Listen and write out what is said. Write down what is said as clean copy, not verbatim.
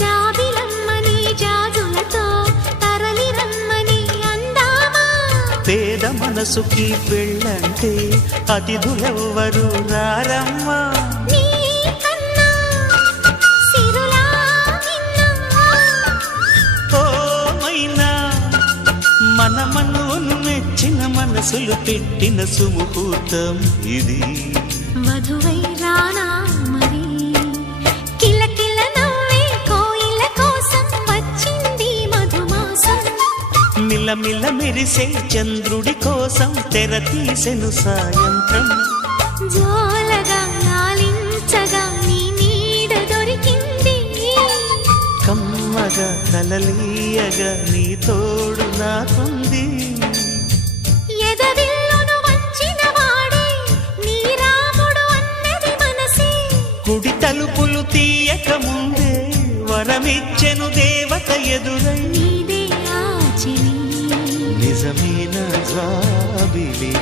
జాబిలమ్మని జాజులతో తరలి రమ్మని అందామా పేద మనసుకి పెళ్ళంటే అతిథులెవ్వరు రారమ్మా మన మనువును మెచ్చిన మనసులు పెట్టిన సుముహూర్తం ఇది వధువై రానా మరి కిలకిల నవ్వే కోయిల కోసం వచ్చింది మధుమాసం మిలమిల మెరిసే చంద్రుడి కోసం తెర తీసెను సాయంత్రం జోలగా లాలించగా నీ నీడ దొరికింది కమ్మగా కలలీయగా నీ తోడు నాకుంది ఎదవిల్లును వంచిన వాడే నీ రాముడు అన్నది మనసే కుడి తలుపులు తీయక ముందే వరమిచ్చెను దేవత ఎదురై నీదే ఆచిని నిజమైన జాబిలి